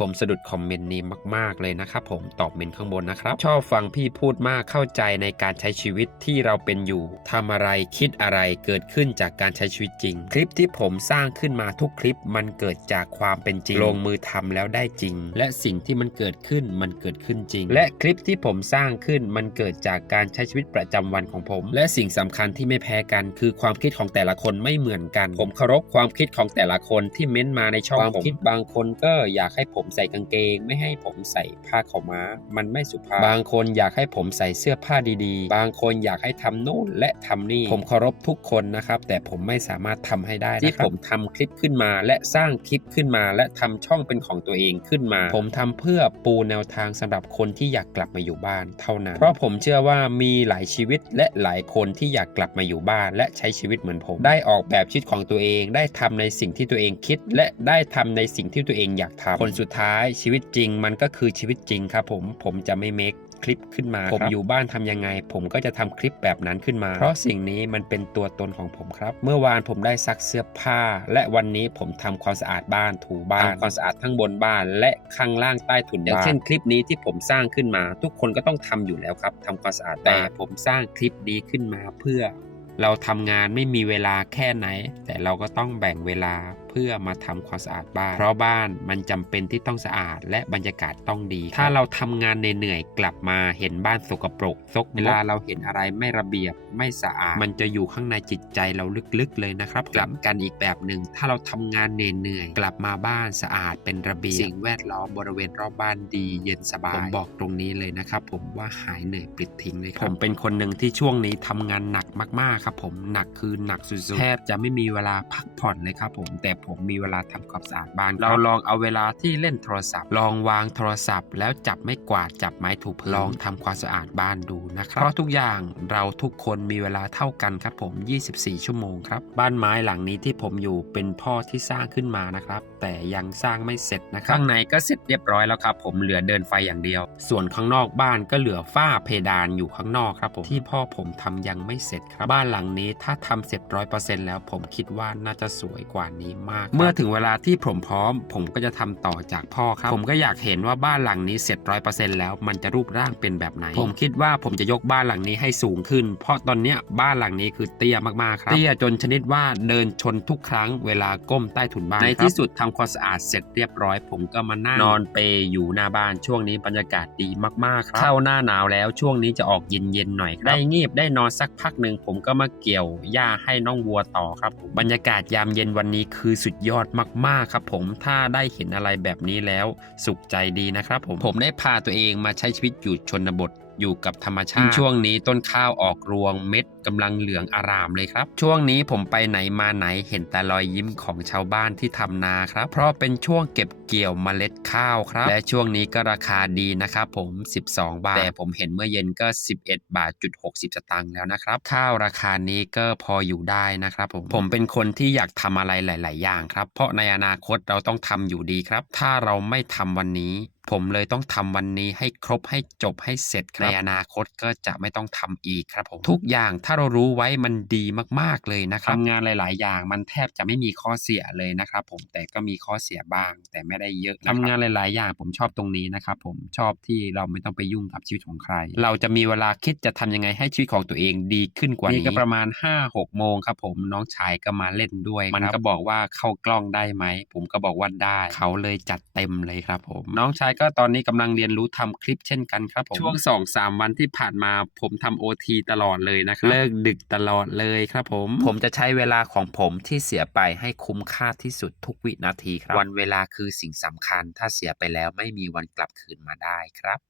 ผมสะดุดคอมเมนต์นี้มาก ๆ เลยนะครับผมตอบเมนต์ข้างบนนะครับ ชอบฟังพี่พูดมากเข้าใจในการใช้ชีวิตที่เราเป็นอยู่ทำอะไรคิดอะไรเกิดขึ้นจากการใช้ชีวิตจริง คลิปที่ผมสร้างขึ้นมาทุกคลิปมันเกิดจากความเป็นจริง ลงมือทำแล้วได้จริง และสิ่งที่มันเกิดขึ้นมันเกิดขึ้นจริง และคลิปที่ผมสร้างขึ้นมันเกิดจากการใช้ชีวิตประจำวันของผม และสิ่งสำคัญที่ไม่แพ้กัน คือความคิดของแต่ละคนไม่เหมือนกัน ผมเคารพความคิดของแต่ละคนที่เม้นต์มาในช่องผมคิดบางคนก็อยากให้ผมใส่กางเกง ไม่ให้ผมใส่ผ้าขาวม้า มันไม่สุภาพ บางคนอยากให้ผมใส่เสื้อผ้าดีๆ บางคนอยากให้ทำนู่นและทำนี่ ผมเคารพทุกคนนะครับ แต่ผมไม่สามารถทำให้ได้ที่ผมทำคลิปขึ้นมาและสร้างคลิปขึ้นมา และทำช่องเป็นของตัวเองขึ้นมา ผมทำเพื่อปูแนวทางสำหรับคนที่อยากกลับมาอยู่บ้านเท่านั้น เพราะผมเชื่อว่ามีหลายชีวิตและหลายคนที่อยากกลับมาอยู่บ้าน และใช้ชีวิตเหมือนผม ได้ออกแบบชีวิตของตัวเอง ได้ทำในสิ่งที่ตัวเองคิด และได้ทำในสิ่งที่ตัวเองอยากทำผลสุดท้ายชีวิตจริงมันก็คือชีวิตจริงครับผมผมจะไม่เมคคลิปขึ้นมา ผมอยู่บ้านทำยังไง ผมก็จะทำคลิปแบบนั้นขึ้นมา เพราะสิ่งนี้มันเป็นตัวตนของผมครับ เมื่อวานผมได้ซักเสื้อผ้า และวันนี้ผมทำความสะอาดบ้านถูบ้านทำความสะอาดทั้งบนบ้าน และข้างล่างใต้ถุนอย่างเช่นคลิปนี้ที่ผมสร้างขึ้นมา ทุกคนก็ต้องทำอยู่แล้วครับทำความสะอาดแต่ผมสร้างคลิปนี้ขึ้นมาเพื่อ เราทำงานไม่มีเวลาแค่ไหน แต่เราก็ต้องแบ่งเวลา เพื่อมาทำความสะอาดบ้าน เพราะบ้านมันจำเป็นที่ต้องสะอาด และบรรยากาศต้องดี ถ้าเราทำงานเหนื่อยๆกลับมาเห็นบ้านสกปรกซกเวลาเราเห็นอะไรไม่ระเบียบไม่สะอาด มันจะอยู่ข้างในจิตใจเราลึกๆเลยนะครับ กลับกันอีกแบบหนึ่งถ้าเราทำงานเหนื่อยๆกลับมาบ้านสะอาดเป็นระเบียบสิ่งแวดล้อมบริเวณรอบบ้านดี เย็นสบายผมบอกตรงนี้เลยนะครับ ผมว่าหายเหนื่อยปลิดทิ้งเลยครับผมเป็นคนหนึ่งที่ช่วงนี้ทำงานหนักมากๆครับ ผมหนักคือหนักสุดๆแทบจะไม่มีเวลาพักผ่อนเลยครับผมแต่ผมมีเวลาทำความสะอาดบ้าน เราลองเอาเวลาที่เล่นโทรศัพท์ ลองวางโทรศัพท์ แล้วจับไม่กวาดจับไม้ถูพื้นลองทำความสะอาดบ้านดูนะครับ เพราะทุกอย่างเราทุกคนมีเวลาเท่ากันครับผม 24 ชั่วโมงครับ บ้านไม้หลังนี้ที่ผมอยู่เป็นพ่อที่สร้างขึ้นมานะครับ แต่ยังสร้างไม่เสร็จนะครับ ข้างในก็เสร็จเรียบร้อยแล้วครับ ผมเหลือเดินไฟอย่างเดียว ส่วนข้างนอกบ้านก็เหลือฝ้าเพดานอยู่ข้างนอกครับผมที่พ่อผมทำยังไม่เสร็จครับ บ้านหลังนี้ถ้าทำเสร็จร้อยเปอร์เซ็นต์แล้วผมคิดว่าน่าจะสวยกว่านี้มาก เมื่อถึงเวลาที่ผมพร้อม ผมก็จะทำต่อจากพ่อครับ ผมก็อยากเห็นว่าบ้านหลังนี้เสร็จร้อยเปอร์เซ็นต์แล้วมันจะรูปร่างเป็นแบบไหน ผมคิดว่าผมจะยกบ้านหลังนี้ให้สูงขึ้น เพราะตอนเนี้ยบ้านหลังนี้คือเตี้ยมากๆครับ เตี้ยจนชนิดว่าเดินชนทุกครั้งเวลาก้มใต้ถุนบ้าน ในที่สุดทำความสะอาดเสร็จเรียบร้อย ผมก็มานั่งนอนเปยอยู่หน้าบ้านช่วงนี้บรรยากาศดีมากๆครับ เข้าหน้าหนาวแล้วช่วงนี้จะออกเย็นๆหน่อยครับได้งีบได้นอนสักพักหนึ่งผมก็มาเกี่ยวหญ้าให้น้องวัวต่อครับผมบรรยากาศยามเย็นวันนี้คือสุดยอดมากๆครับผมถ้าได้เห็นอะไรแบบนี้แล้วสุขใจดีนะครับผมผมได้พาตัวเองมาใช้ชีวิตอยู่ชนบท อยู่กับธรรมชาติ ช่วงนี้ต้นข้าวออกรวงเม็ดกำลังเหลืองอารามเลยครับ ช่วงนี้ผมไปไหนมาไหนเห็นแต่รอยยิ้มของชาวบ้านที่ทำนาครับ เพราะเป็นช่วงเก็บเกี่ยวเมล็ดข้าวครับ และช่วงนี้ก็ราคาดีนะครับผม 12 บาท แต่ผมเห็นเมื่อเย็นก็ 11 บาทจุด60 สตางค์แล้วนะครับ ข้าวราคานี้ก็พออยู่ได้นะครับผม ผมเป็นคนที่อยากทำอะไรหลาย ๆ อย่างครับ เพราะในอนาคตเราต้องทำอยู่ดีครับ ถ้าเราไม่ทำวันนี้ผมเลยต้องทำวันนี้ให้ครบให้จบให้เสร็จครับในอนาคตก็จะไม่ต้องทำอีกครับผมทุกอย่างถ้าเรารู้ไว้มันดีมากๆเลยนะครับทำงานหลาย ๆ อย่างมันแทบจะไม่มีข้อเสียเลยนะครับ ผมแต่ก็มีข้อเสียบ้าง แต่ไม่ได้เยอะทำงานหลาย ๆ อย่างผมชอบตรงนี้นะครับผมชอบที่เราไม่ต้องไปยุ่งกับชีวิตของใคร เราจะมีเวลาคิดจะทำยังไงให้ชีวิตของตัวเองดีขึ้นกว่านี้นี่ก็ประมาณ5-6โมงครับผมน้องชายก็มาเล่นด้วย มันก็บอกว่าเข้ากล้องได้ไหมผมก็บอกว่าได้เขาเลยจัดเต็มเลยครับผมน้องชายก็ตอนนี้กำลังเรียนรู้ทำคลิปเช่นกันครับผมช่วง2-3วันที่ผ่านมาผมทำโอทีตลอดเลยนะครับเลิกดึกตลอดเลยครับผม ผมจะใช้เวลาของผมที่เสียไปให้คุ้มค่าที่สุดทุกวินาทีครับ วันเวลาคือสิ่งสำคัญ ถ้าเสียไปแล้วไม่มีวันกลับคืนมาได้ครับ